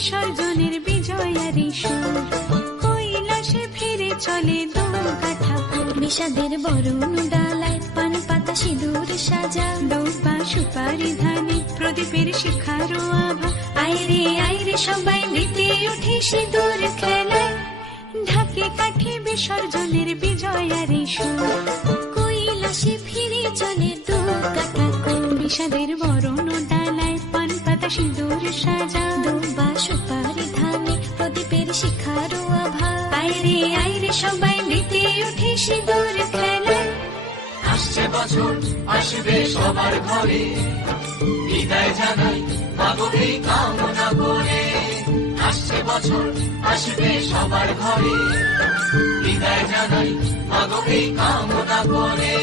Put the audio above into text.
বিসর্জনের বিজয়ারি সুর, কৈলাসে ফিরে চলে দুর্গা ঠাকুর। বিষাদের বরণ ডালায় পান পাতা সিঁদুর সাজা, দৌপা সুপারি ধানে প্রদীপের শিখারো আভা। আইরে সবাই মেতে উঠে সিঁদুর খেলায়, ঢাকে কাঠে বিসর্জনের বিজয়ারি সুর, কৈলাসে ফিরে চলে দুর্গা ঠাকুর। বিষাদের বরণ ডালায় পান পাতা সিঁদুর সাজা, দুর্বা সুপারি ধানে প্রদীপের শিখারো আভা। আইরে সবাই মেতে উঠে সিঁদুর খেলায়। আসছে বছর আসবে সবার ঘরে, বিদায় জানাই মাগো এই কামনা করে। আসছে বছর আসবে সবার ঘরে, বিদায় জানাই মাগো এই কামনা করে।